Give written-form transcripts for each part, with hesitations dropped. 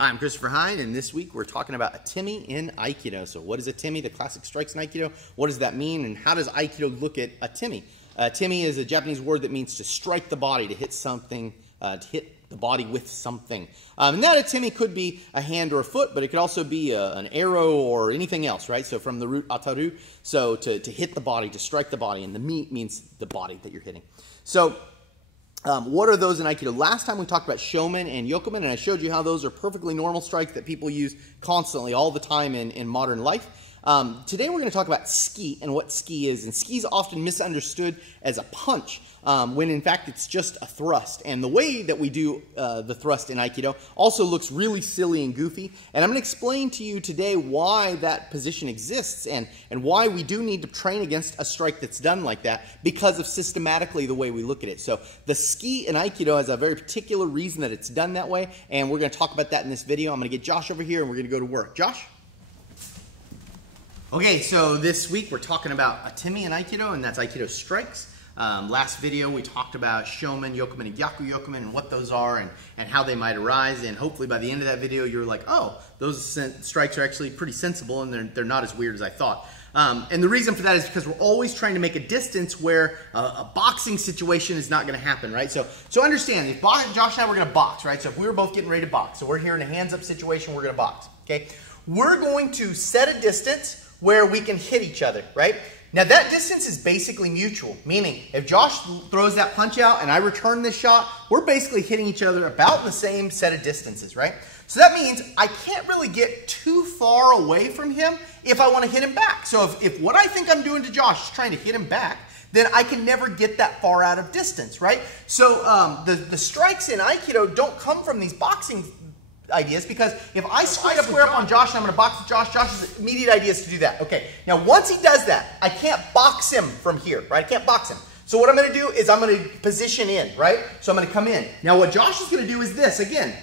Hi, I'm Christopher Hein, and this week we're talking about a Atemi in Aikido. So what is a Atemi, the classic strikes in Aikido? What does that mean, and how does Aikido look at a Atemi? Atemi is a Japanese word that means to strike the body, to hit something, to hit the body with something. And that Atemi could be a hand or a foot, but it could also be an arrow or anything else, right? So from the root ataru, so to hit the body, to strike the body, and the mi means the body that you're hitting. So what are those in Aikido? Last time we talked about shomen and yokomen, and I showed you how those are perfectly normal strikes that people use constantly, all the time in modern life. Today we're going to talk about ski and what ski is. And ski is often misunderstood as a punch, when in fact it's just a thrust. And the way that we do the thrust in Aikido also looks really silly and goofy. And I'm going to explain to you today why that position exists and why we do need to train against a strike that's done like that because of systematically the way we look at it. So the ski in Aikido has a very particular reason that it's done that way, and we're going to talk about that in this video. I'm going to get Josh over here and we're going to go to work. Josh? Okay, so this week we're talking about Atemi in Aikido, and that's Aikido strikes. Last video we talked about shomen, yokomen, and gyaku yokomen, and what those are and how they might arise. And hopefully by the end of that video you're like, oh, those strikes are actually pretty sensible and they're not as weird as I thought. And the reason for that is because we're always trying to make a distance where a boxing situation is not going to happen, right? So understand, if Josh and I were going to box, right? So if we were both getting ready to box, so we're here in a hands-up situation, we're going to box, okay? We're going to set a distance where we can hit each other, right? Now that distance is basically mutual, meaning if Josh throws that punch out and I return this shot, we're basically hitting each other about the same set of distances, right? So that means I can't really get too far away from him if I want to hit him back. So if what I think I'm doing to Josh is trying to hit him back, then I can never get that far out of distance, right? So the strikes in Aikido don't come from these boxing ideas, because if I straight up square up on Josh and I'm going to box with Josh, Josh's immediate idea is to do that. Okay, now once he does that, I can't box him from here, right? I can't box him. So what I'm going to do is I'm going to position in, right? So I'm going to come in. Now what Josh is going to do is this, again,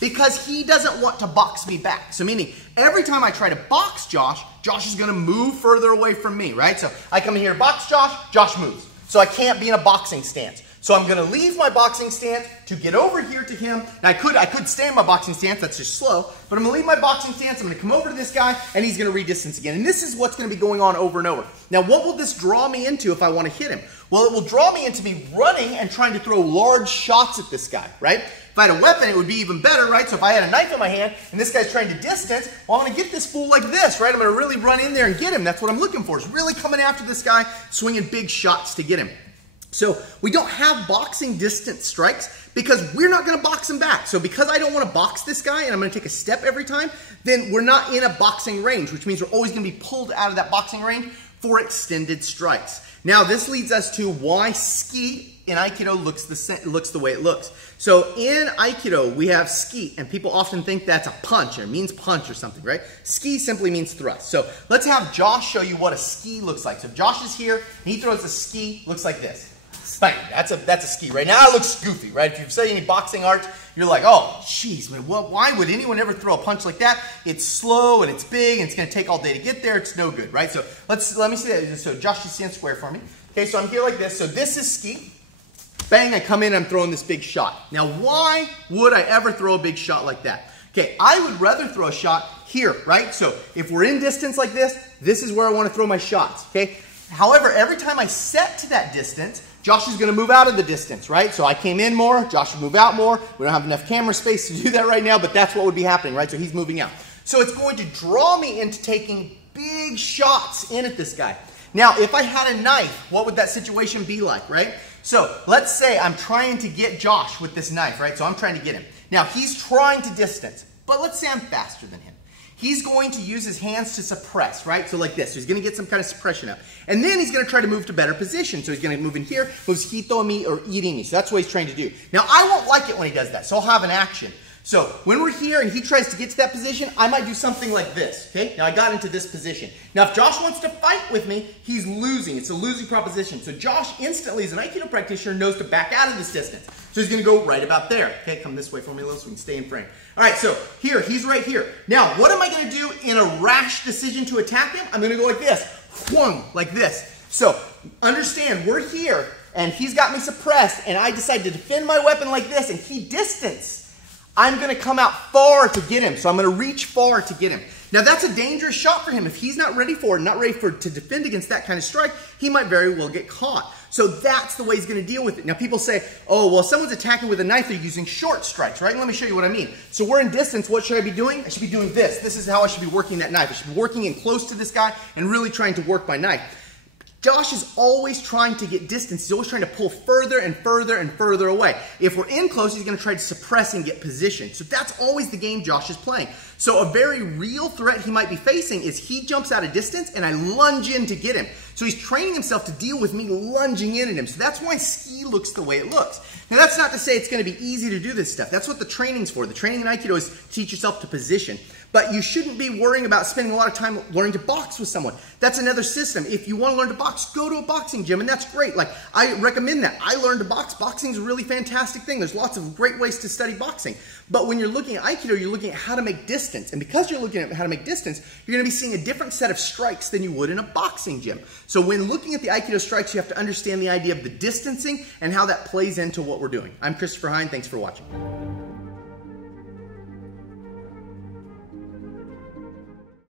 because he doesn't want to box me back. So meaning, every time I try to box Josh, Josh is going to move further away from me, right? So I come in here to box Josh, Josh moves. So I can't be in a boxing stance. So I'm going to leave my boxing stance to get over here to him. Now I could stay in my boxing stance, that's just slow, but I'm going to leave my boxing stance, I'm going to come over to this guy, and he's going to redistance again. And this is what's going to be going on over and over. Now what will this draw me into if I want to hit him? Well, it will draw me into me running and trying to throw large shots at this guy, right? If I had a weapon, it would be even better, right? So if I had a knife in my hand and this guy's trying to distance, well, I'm going to get this fool like this, right? I'm going to really run in there and get him. That's what I'm looking for, is really coming after this guy, swinging big shots to get him. So we don't have boxing distance strikes because we're not going to box him back. So because I don't want to box this guy and I'm going to take a step every time, then we're not in a boxing range, which means we're always going to be pulled out of that boxing range for extended strikes. Now this leads us to why ski in Aikido looks the way it looks. So in Aikido we have ski, and people often think that's a punch, or it means punch or something, right? Ski simply means thrust. So let's have Josh show you what a ski looks like. So if Josh is here and he throws a ski, looks like this. Bang, that's a ski. Right now it looks goofy, right? If you've studied any boxing arts, you're like, oh, jeez, why would anyone ever throw a punch like that? It's slow and it's big and it's going to take all day to get there. It's no good, right? So let me see that. So Josh, just stand square for me. Okay, so I'm here like this. So this is ski. Bang, I come in, I'm throwing this big shot. Now, why would I ever throw a big shot like that? Okay, I would rather throw a shot here, right? So if we're in distance like this, this is where I want to throw my shots, okay? However, every time I set to that distance, Josh is going to move out of the distance, right? So I came in more, Josh would move out more. We don't have enough camera space to do that right now, but that's what would be happening, right? So he's moving out. So it's going to draw me into taking big shots in at this guy. Now, if I had a knife, what would that situation be like, right? So let's say I'm trying to get Josh with this knife, right? So I'm trying to get him. Now, he's trying to distance, but let's say I'm faster than him. He's going to use his hands to suppress, right? So like this. So he's going to get some kind of suppression up. And then he's going to try to move to better position. So he's going to move in here, moves hitomi or irimi. So that's what he's trying to do. Now, I won't like it when he does that. So I'll have an action. So when we're here and he tries to get to that position, I might do something like this, okay? Now I got into this position. Now if Josh wants to fight with me, he's losing. It's a losing proposition. So Josh instantly, as an Aikido practitioner, knows to back out of this distance. So he's gonna go right about there. Okay, come this way for me a little so we can stay in frame. All right, so here, he's right here. Now, what am I gonna do in a rash decision to attack him? I'm gonna go like this, whoom, like this. So understand, we're here and he's got me suppressed and I decide to defend my weapon like this and he distanced. I'm going to come out far to get him. So I'm going to reach far to get him. Now that's a dangerous shot for him. If he's not ready for it, not ready to defend against that kind of strike, he might very well get caught. So that's the way he's going to deal with it. Now people say, oh, well, if someone's attacking with a knife, they're using short strikes, right? Let me show you what I mean. So we're in distance. What should I be doing? I should be doing this. This is how I should be working that knife. I should be working in close to this guy and really trying to work my knife. Josh is always trying to get distance. He's always trying to pull further and further and further away. If we're in close, he's going to try to suppress and get position. So that's always the game Josh is playing. So a very real threat he might be facing is he jumps out of distance and I lunge in to get him. So he's training himself to deal with me lunging in at him. So that's why ski looks the way it looks. Now that's not to say it's going to be easy to do this stuff. That's what the training's for. The training in Aikido is to teach yourself to position. But you shouldn't be worrying about spending a lot of time learning to box with someone. That's another system. If you want to learn to box, go to a boxing gym, and that's great. Like, I recommend that. I learned to box. Boxing is a really fantastic thing. There's lots of great ways to study boxing. But when you're looking at Aikido, you're looking at how to make distance. And because you're looking at how to make distance, you're going to be seeing a different set of strikes than you would in a boxing gym. So when looking at the Aikido strikes, you have to understand the idea of the distancing and how that plays into what we're doing. I'm Christopher Hein. Thanks for watching.